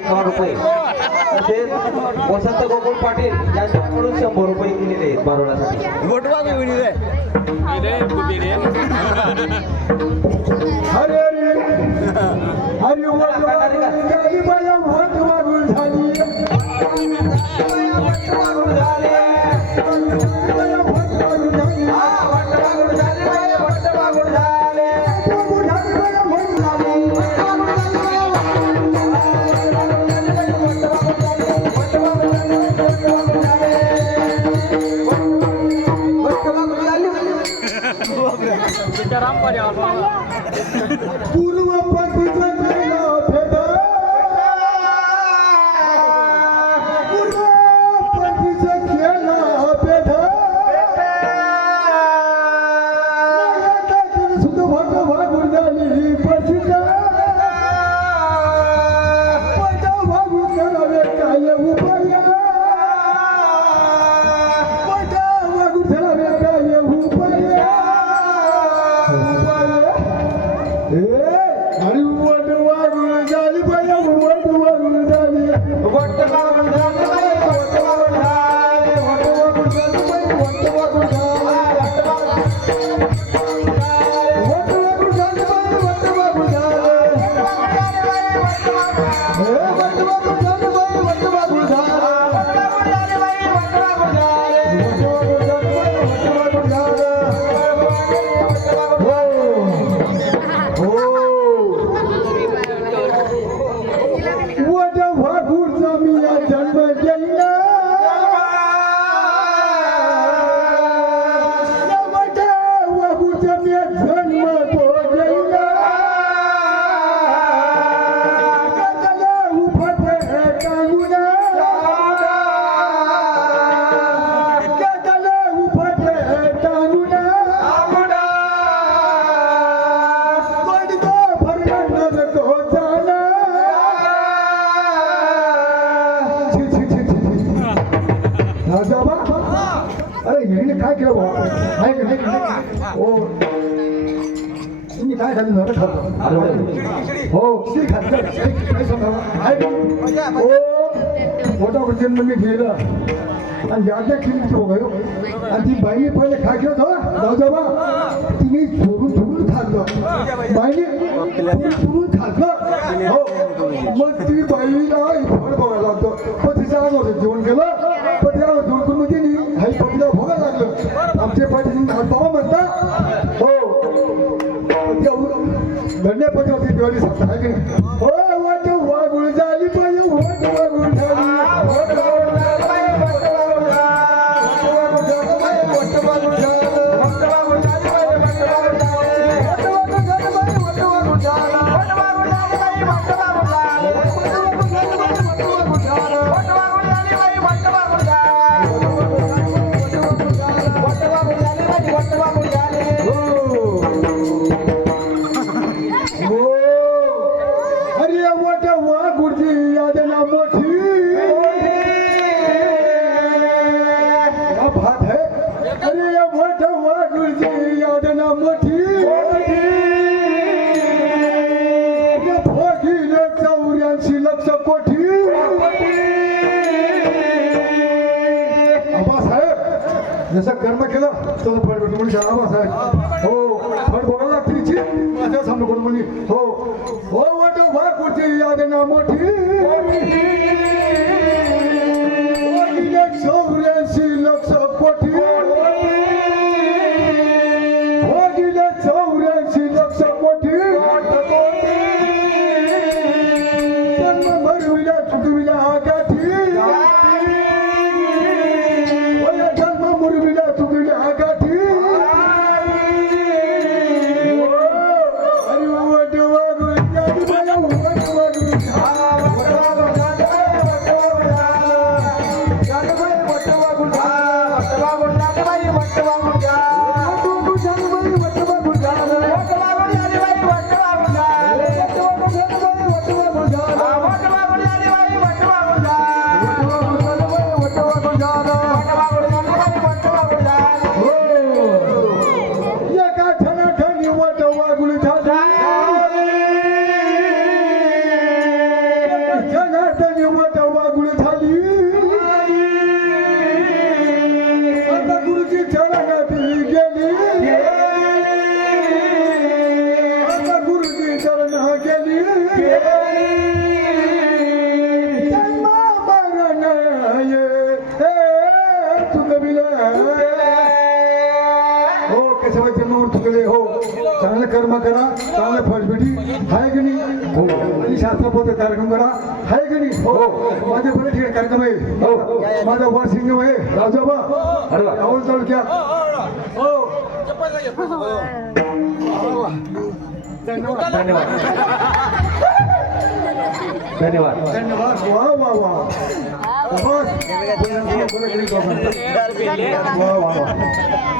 एकावन्न रुपये. तसेच वसंत गोकुळ पाटील यांच्याकडून शंभर रुपये दिलेले आहेत बारोडासाठी हरे हरे हरे वट वागून झाली हे वट वागून झाली छी छी छी छी राजा बा अरे हिँड्ने कहाँ के भयो हाइक हाइक ओ तिमी कहाँ खानु नरे खानु हो सिर खानु हाइक ओ फोटोको जन्मले खेर अनि ज्यादा किन्नु हो गयो अनि तिमी बहिनी पहिले खाएको त राजा बा तिमी थुरु थुरु खान्छ बहिनी थुरु थुरु खान्छ हो मग ती बाईला फळ बघायला लागतं पण तिचं आज होतं जेवण केलं पण त्या दोन करून तिने हाई पतीला भोगायला लागलं आमचे पाटील बाबा म्हणता हो लढण्यापती होती दिवाळी सांगता आहे की नाही? हो जसं कर्म केलं तसं फळ भेटू म्हणजे आबासाहेब हो फळ बघायला लागते तिची. माझ्या सामने कोण म्हणे हो. हो वाट वा कुठची यादना मोठी. वागिले जाऊ कार्यक्रम करा आहे की नाही हो माझे बरे ठिकाणी कार्यक्रम आहे माझा वर सिंगम आहे राजोबा राहुल तालुक्यात हो धन्यवाद धन्यवाद धन्यवाद वा वा वा वा वा वा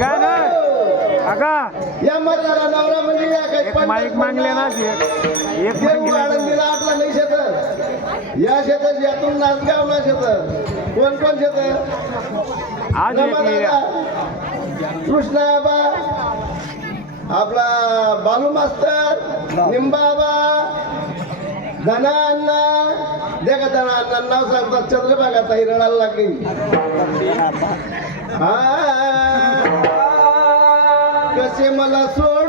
ठीक आहे ना. अका या म्हातारा नवरा म्हणजे या एक काही माईक मागले ना जी एक एक देव आटला नाही शेत. या शेतात यातून नाचगावला शेत. कोण कोण शेत? आज कृष्णा बा आपला बालू मास्तर निंबाबा. धना अण्णा. देखा धना अण्णा नाव सांगतात. चंद्रभागा ताई रडायला लागली. हा. कसे मला सो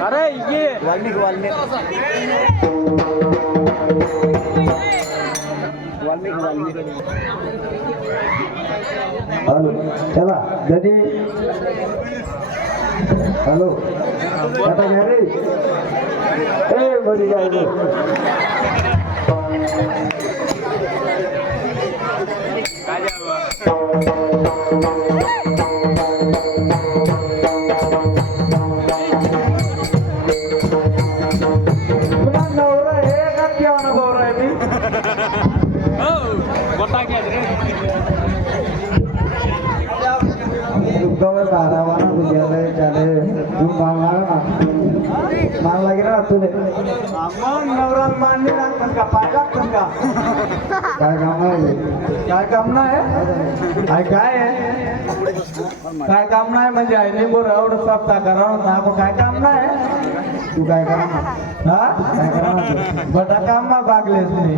अरे ये हॅलो चला जनी हॅलो आता घ्या रे ए बरी काय गं? मान लागेल ना तुले मग नवरा मानली लागतात का पाय लागतात का। काय काम आहे काय काम नाही काय काय आहे काय काम नाही म्हणजे आहे निंबूर एवढं सप्ताह करा ना काय काम नाही तू काय करा हा? काय करा बटा काम ना बागलेस मी.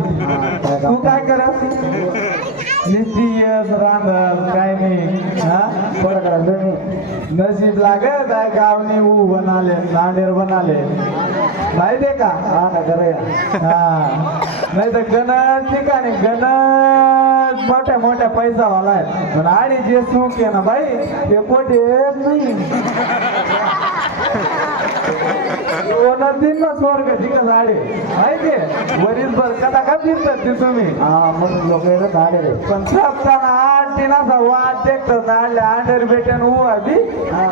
तू काय करस? निश्चित रांधल काय नाही. हा? बरं करायचं? नशीब लागत आहे गावने ऊ बनाले नांदेर बनाले. माहिती का? हा ना हा. नाही तर गणच ठिकाणी गणच मोठ्या मोठ्या पैसा वाला आहे पण आणि जे सुख आहे ना बाई ते कोटी येत नाही. ओनर दिन ना स्वर्ग तिकडे झाडे. माहिती वरील बर कदा का फिरतात ते तुम्ही? हा म्हणून लोक झाडे. पण सप्ताना आठ असा वाट देखतात नाडले आंडर बेटन ऊ आधी हा.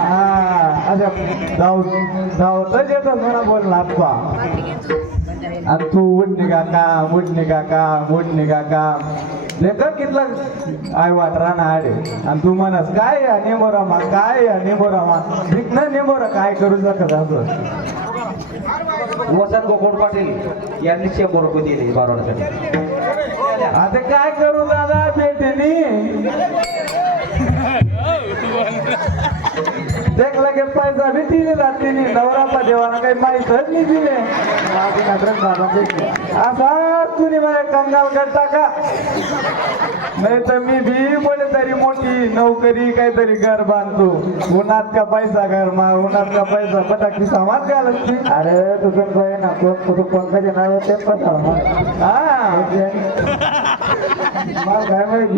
अच्छा धाव धावतच येतात म्हणा बोल नाचपा आणि तू उठणे का काम उठणे का काम उठणे का काम देख कितलं आय वाट राहणं आडे आणि तू म्हणस काय या नेमोरामा काय या नेमोरामा न नेमोरा काय करू शकत असं? वसंत गोकुळ पाटील यांनी शंभर रुपये दिले बारासाठी आता काय करू दादा भेटेनी देख लगे पैसा भी दिले जाते नाही नवरा देवाना काही माहीतच नाही दिले. असा तुम्ही मला कंगाल करता का? नाही तर मी भी बोले तरी मोठी नोकरी काहीतरी घर बांधतो. उन्हात का पैसा घर मा उन्हात का पैसा बटा की समाज घालत अरे तुझं काय ना? कोण पंकज नाव ते पण हा. काय माहिती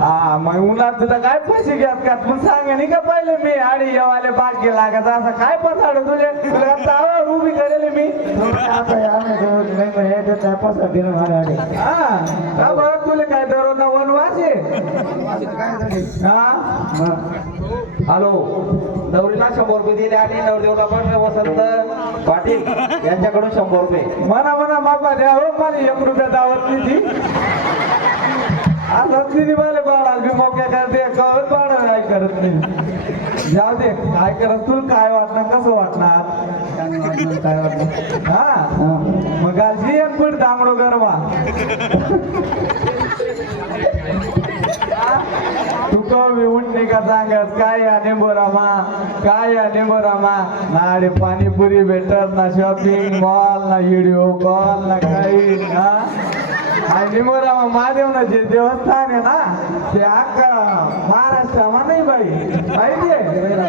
हा मग उन्हात तुला काय पैसे घेत का? तू सांग नाही का पहिले मी आडी येवाले बाग गेला का असं काय पसाड तुझे तुला उभी करेल मी. हा का बरं तुला काय दररोज वनवास आहे? हा? हॅलो. नवरीला शंभर रुपये दिले आणि नवरदेवला पण वसंत पाटील यांच्याकडून शंभर रुपये. म्हणा म्हणा मापा द्या हो मला एक रुपया दावत नाही ती. आता तिने मला बाळा मी मोक्या करते. कवत बाळा काय करत नाही जाऊ दे. काय करत तुला काय वाटणार? कसं वाटणार? काय वाटणार? हा. मग गालची एक पण दांगडो गरवा तुका मी उठणे का सांगत काय या निंबोरामा काय या निंबोरामा ना अरे पाणीपुरी भेटत ना शॉपिंग मॉल ना व्हिडिओ कॉल ना काही हा आणि निंबोरामा महादेव ना जे देवस्थान आहे ना ते अख्खा महाराष्ट्रामा नाही बाई माहिती आहे काना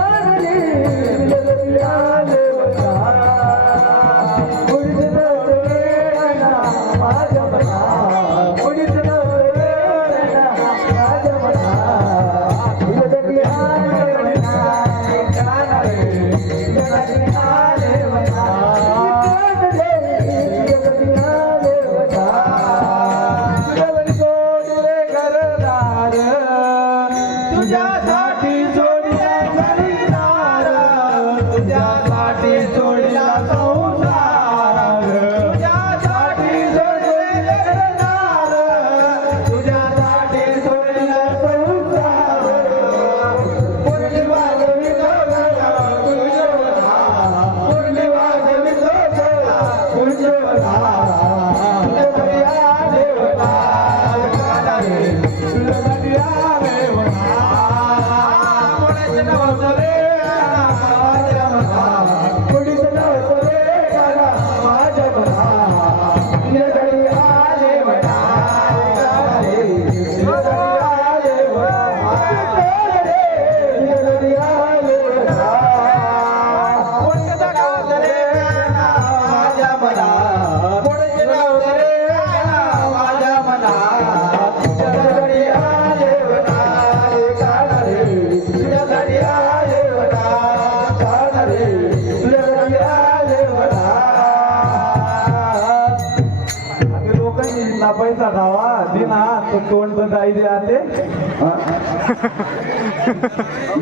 पैसा धावा दिन तो तोंड तर जाई दे आते.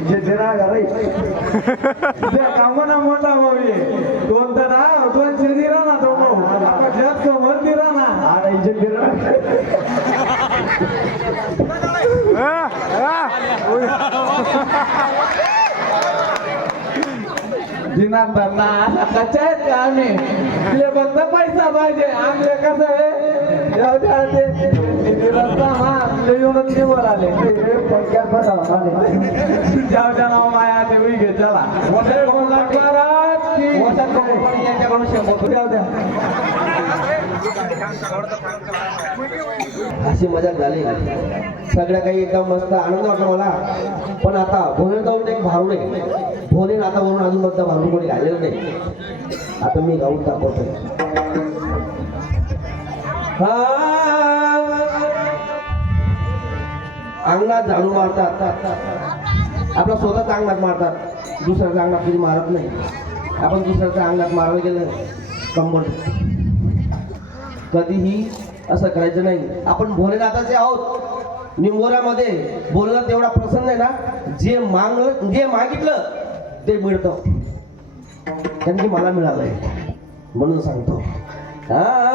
जे देणार का रे. कामना मोठा दोन तर ना दोनशे दिरा ना तो भाऊ. जास्त समोर दिरा ना. देणार दिनात धरणा कच्चा आहेत का आम्ही? तिले फक्त पैसा पाहिजे. आमले कसं आहे? जाऊ द्या ते. रस्ता हा आपले येऊनच निवर आले. पंक्यात बसा जाऊ द्या नाव माया ते उई घे चला. महाराज की यांच्याकडून शंभर जाऊ द्या. अशी मजा झाली. सगळ्या काही एकदम मस्त आनंद वाटला मला. पण आता भोले जाऊन एक भारू नाही भोले आता म्हणून अजून फक्त भारू कोणी गायलेलं नाही. आता मी गाऊन दाखवतो हा. अंगणात झाडू मारतात. आपला स्वतःच अंगणात मारतात. दुसऱ्याच्या अंगणात कधी मारत नाही. आपण दुसऱ्याच्या अंगणात मारायला गेलं कंबर. कधीही असं करायचं नाही. आपण भोलेनाथाचे आहोत. निंबोऱ्यामध्ये बोलणं तेवढा प्रसन्न आहे ना? जे मागलं जे मागितलं ते मिळतं. कारण की मला मिळालंय. म्हणून सांगतो. सेवा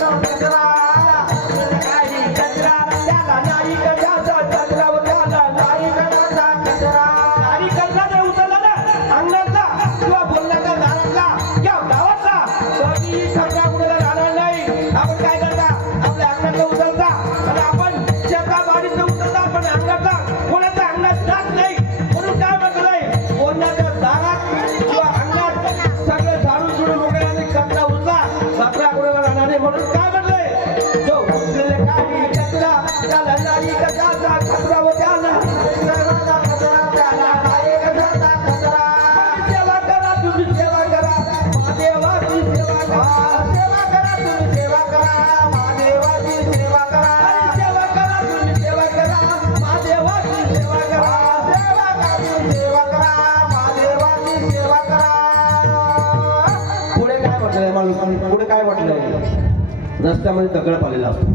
नाही रस्त्यामध्ये दगड पालेला असतो.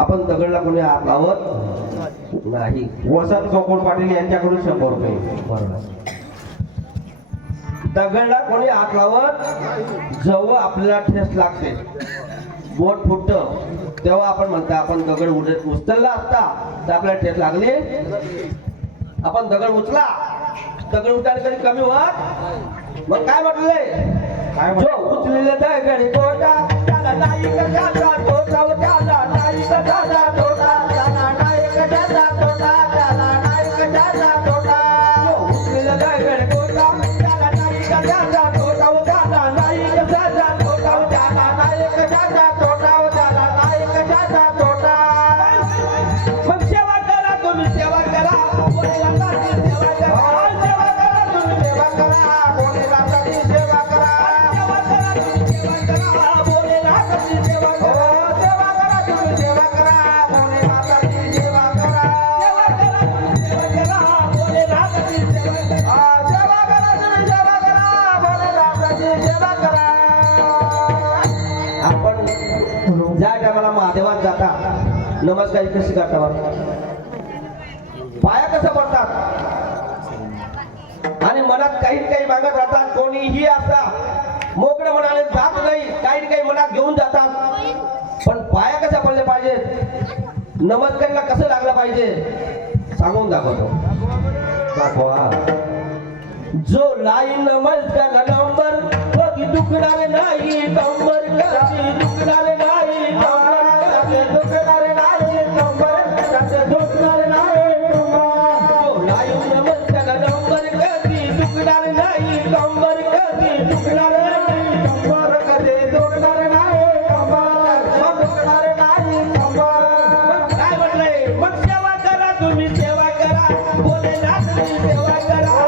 आपण दगडला कोणी हात लावत नाही. वसंत गोकुळ पाटील यांच्याकडून शंभर रुपये. दगडला कोणी हात लावत जेव्हा आपल्याला ठेस लागते बोट फुटत तेव्हा आपण म्हणतो आपण दगड उड उचलला असता तर आपल्याला ठेस लागली आपण दगड उचला दगड उचलायला कधी कमी होत. मग काय म्हटलंय काय जो उचलेला दगड Gracias. आपण ज्या टायमाला महादेवात जाता नमस्कार कशी करता पाया कसं पडतात? आणि मनात काही काही मागत राहतात कोणीही असता मोकळं मनाने जात नाही काही काही मनात घेऊन जातात. पण पाया कशा पडले पाहिजे नमस्कारला कसं लागलं पाहिजे? सांगून दाखवतो. दाखवा. जो लाईन नमस्कार नंबर कधी दुखणार नाही कंबर कशी दुखणार नाही. दुखणार नाही कंबर कधी दुखणार नाही. कंबर नमस्कार नंबर कधी दुखणार नाही कंबर कधी दुखणार नाही. कंबर कधी दुखणार नाही कंबर दुखणार नाही कंबर काय म्हटलंय? मग सेवा करा तुम्ही सेवा करा. भोलेनाथची सेवा करा.